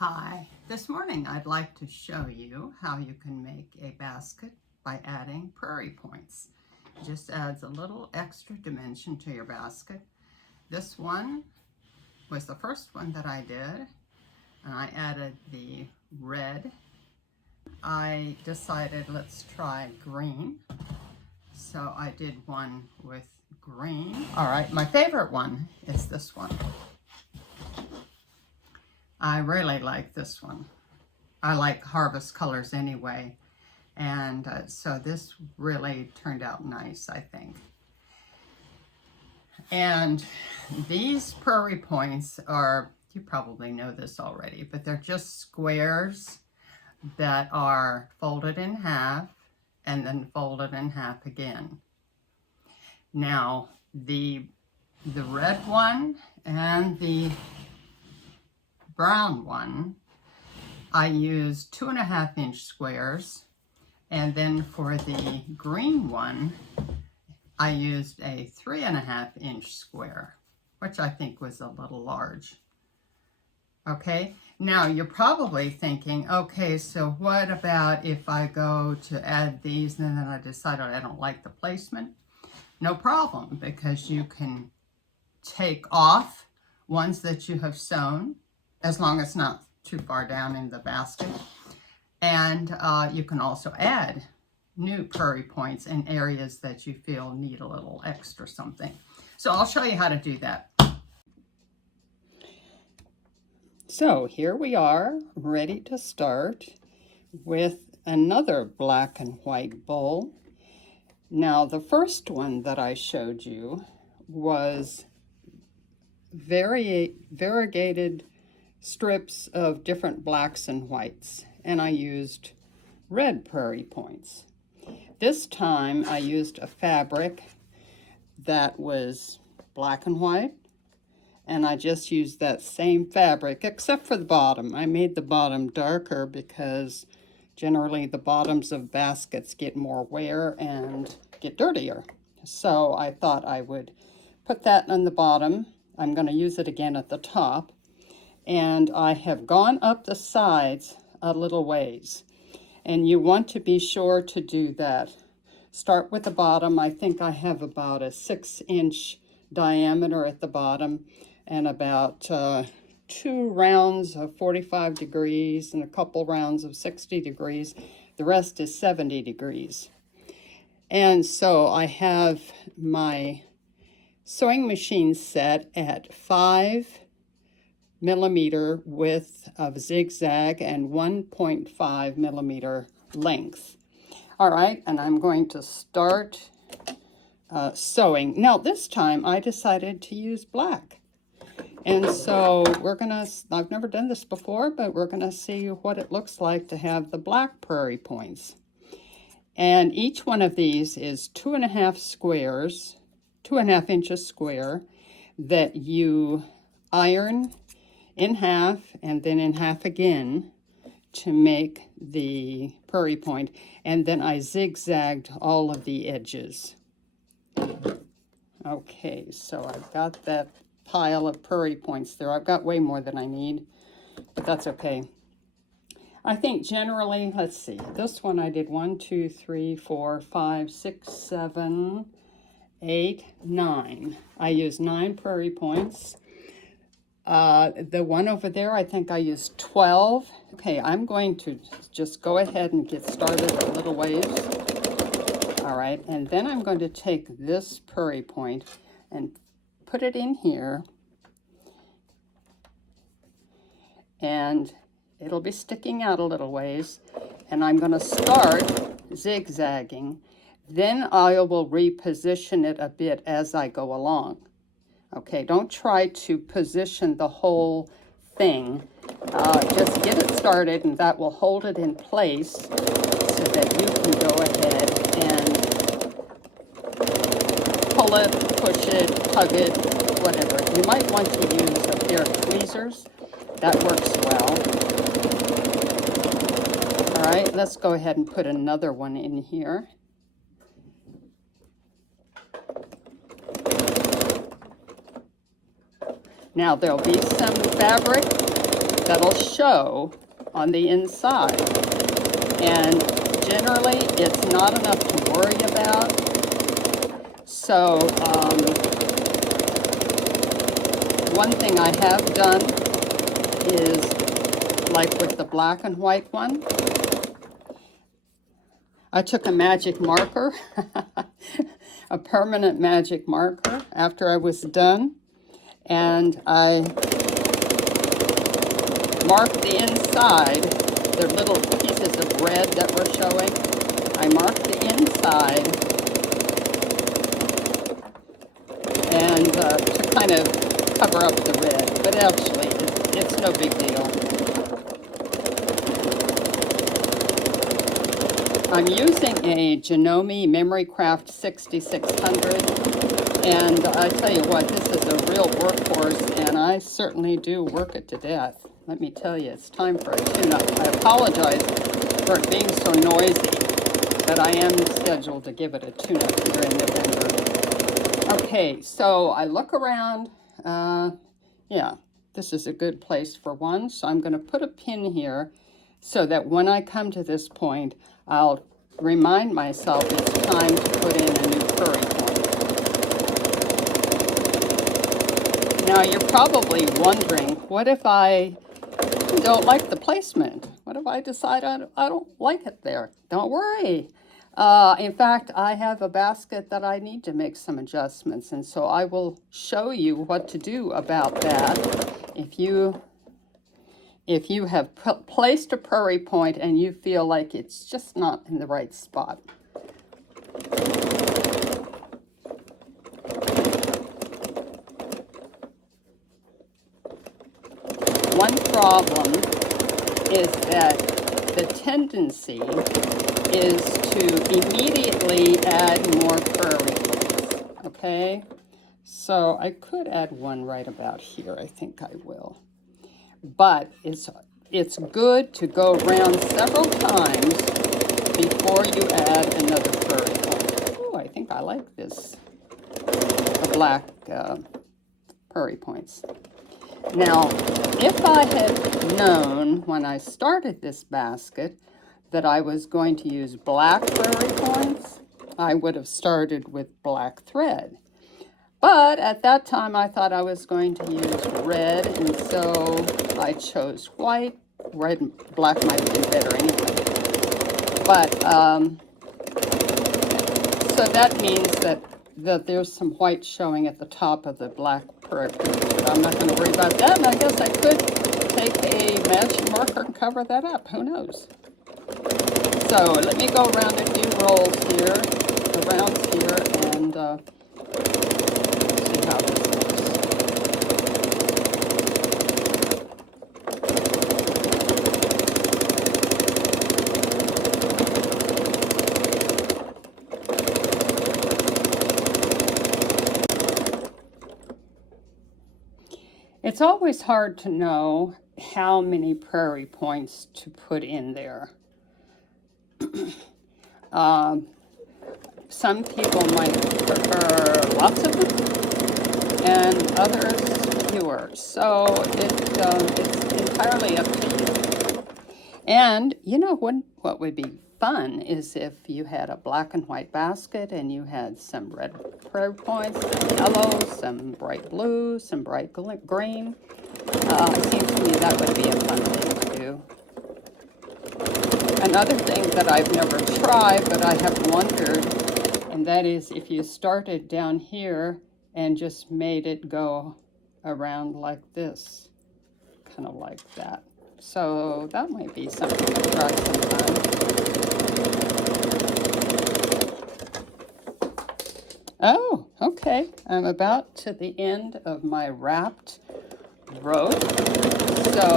Hi, this morning I'd like to show you how you can make a basket by adding prairie points. It just adds a little extra dimension to your basket. This one was the first one that I did, and I added the red. I decided let's try green, so I did one with green. All right, my favorite one is this one. I really like this one. I like harvest colors anyway, and so this really turned out nice, I think. And these prairie points are, you probably know this already, but they're just squares that are folded in half and then folded in half again. Now, the red one and the brown one, I used 2.5 inch squares, and then for the green one, I used a 3.5 inch square, which I think was a little large. Okay, now you're probably thinking, okay, so what about if I go to add these and then I decided I don't like the placement? No problem, because you can take off ones that you have sewn, as long as it's not too far down in the basket. And you can also add new prairie points in areas that you feel need a little extra something. So I'll show you how to do that. So here we are, ready to start with another black and white bowl. Now the first one that I showed you was variegated strips of different blacks and whites, and I used red prairie points. This time I used a fabric that was black and white, and I just used that same fabric except for the bottom. I made the bottom darker because generally the bottoms of baskets get more wear and get dirtier. So I thought I would put that on the bottom. I'm going to use it again at the top. And I have gone up the sides a little ways. And you want to be sure to do that. Start with the bottom. I think I have about a 6-inch diameter at the bottom and about 2 rounds of 45 degrees and a couple rounds of 60 degrees. The rest is 70 degrees. And so I have my sewing machine set at 5mm width of zigzag and 1.5mm length. All right, and I'm going to start sewing. Now this time I decided to use black. And so I've never done this before, but we're gonna see what it looks like to have the black prairie points. And each one of these is 2.5 inches square that you iron in half and then in half again to make the prairie point, and then I zigzagged all of the edges. Okay, so I've got that pile of prairie points there. I've got way more than I need, but that's okay. I think generally, let's see, this one I did 1, 2, 3, 4, 5, 6, 7, 8, 9. I used 9 prairie points. The one over there, I think I used 12. Okay, I'm going to just go ahead and get started a little ways. All right, and then I'm going to take this prairie point and put it in here. And it'll be sticking out a little ways. And I'm going to start zigzagging. Then I will reposition it a bit as I go along. Okay, don't try to position the whole thing. Just get it started, and that will hold it in place so that you can go ahead and pull it, push it, tug it, whatever. You might want to use a pair of tweezers. That works well. All right, let's go ahead and put another one in here. Now there'll be some fabric that'll show on the inside. And generally, it's not enough to worry about. So, one thing I have done is, like with the black and white one, I took a magic marker, a permanent magic marker, after I was done, and I marked the inside, the little pieces of red that were showing. I marked the inside, and to kind of cover up the red, but actually it's no big deal. I'm using a Janome Memory Craft 6600, and I tell you what, this is a real workhorse, and I certainly do work it to death. Let me tell you, it's time for a tune-up. I apologize for it being so noisy, but I am scheduled to give it a tune-up here in November. Okay, so I look around. Yeah, this is a good place for one, so I'm going to put a pin here so that when I come to this point, I'll remind myself it's time to put in a new prairie point. Now you're probably wondering, what if I don't like the placement? What if I decide I don't like it there? Don't worry. In fact, I have a basket that I need to make some adjustments, and so I will show you what to do about that. If you have placed a prairie point and you feel like it's just not in the right spot. One problem is that the tendency is to immediately add more prairie points, okay? So I could add one right about here. I think I will. But it's good to go around several times before you add another prairie point. Oh, I think I like this, the black prairie points. Now, if I had known when I started this basket that I was going to use black prairie points, I would have started with black thread. But at that time, I thought I was going to use red, and so I chose white. Red and black might have been better anyway. But, so that means that there's some white showing at the top of the black prairie. But I'm not going to worry about that, and I guess I could take a magic marker and cover that up. Who knows? So let me go around a few rolls here, around here, and see how this looks. It's always hard to know how many prairie points to put in there. Some people might prefer lots of them, and others fewer. So it's entirely up to you. And you know what would be fun is if you had a black and white basket and you had some red prairie points, some yellow, some bright blue, some bright green. It seems to me that would be a fun thing to do. Another thing that I've never tried, but I have wondered, and that is if you started down here and just made it go around like this, kind of like that. So that might be something to try sometime. Oh, okay. I'm about to the end of my wrapped rope, so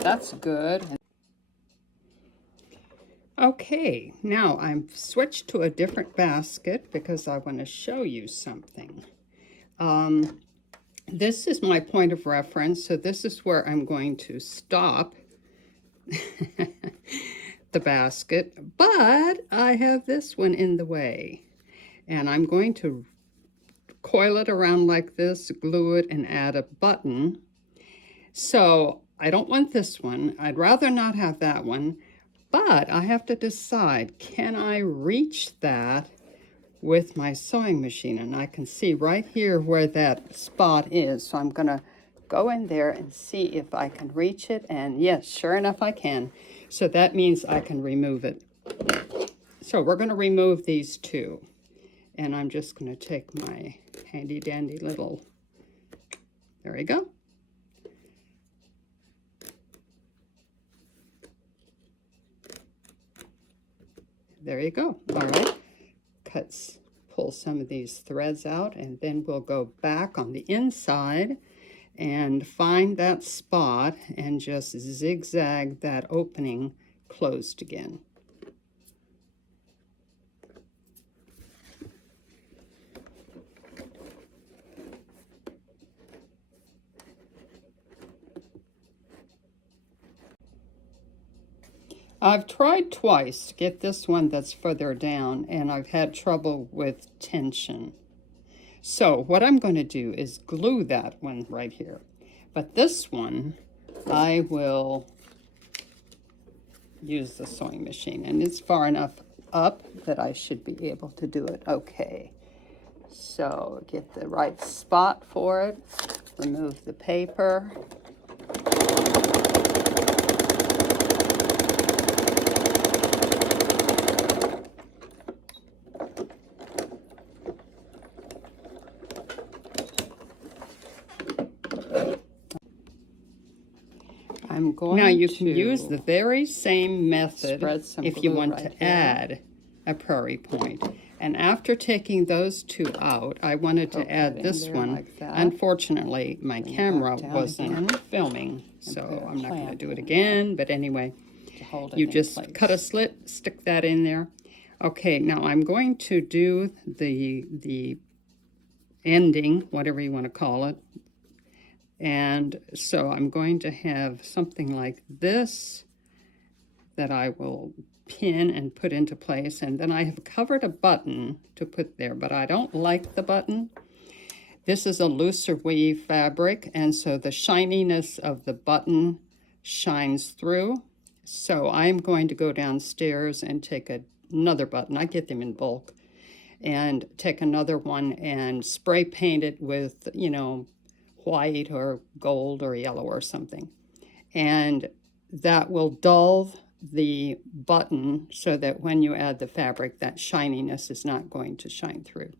that's good. Okay, now I'm switched to a different basket because I want to show you something. This is my point of reference, so this is where I'm going to stop the basket, but I have this one in the way, and I'm going to coil it around like this, glue it, and add a button So I don't want this one. I'd rather not have that one, but I have to decide, can I reach that with my sewing machine? And I can see right here where that spot is. So I'm gonna go in there and see if I can reach it. And yes, sure enough, I can. So that means I can remove it. So we're gonna remove these two. And I'm just gonna take my handy dandy little, there we go. There you go. All right. Pull some of these threads out, and then we'll go back on the inside and find that spot and just zigzag that opening closed again. I've tried twice to get this one that's further down, and I've had trouble with tension. So what I'm going to do is glue that one right here. But this one, I will use the sewing machine, and it's far enough up that I should be able to do it okay. So get the right spot for it, remove the paper. I'm going now you can use the very same method if you want to add a prairie point. And after taking those two out, I wanted to add this one. Like unfortunately, my camera wasn't filming, so I'm not going to do it again. But anyway, you just cut a slit, stick that in there. Okay, now I'm going to do the ending, whatever you want to call it. And so I'm going to have something like this that I will pin and put into place. And then I have covered a button to put there, but I don't like the button. This is a looser weave fabric, and so the shininess of the button shines through. So I'm going to go downstairs and take another button. I get them in bulk. And take another one and spray paint it with, you know, white or gold or yellow or something. And that will dull the button so that when you add the fabric, that shininess is not going to shine through.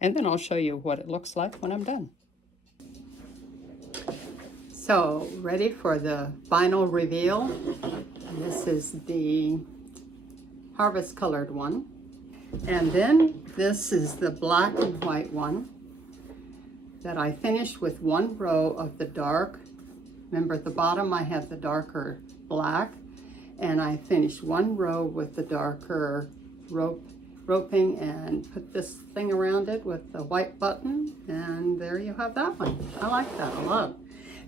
And then I'll show you what it looks like when I'm done. So, ready for the final reveal. This is the harvest colored one. And then this is the black and white one that I finished with one row of the dark. Remember at the bottom I had the darker black, and I finished one row with the darker roping and put this thing around it with the white button, and there you have that one. I like that a lot.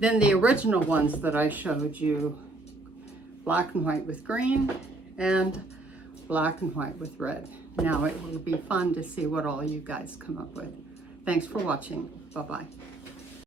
Then the original ones that I showed you, black and white with green and black and white with red. Now it will be fun to see what all you guys come up with. Thanks for watching. Bye-bye.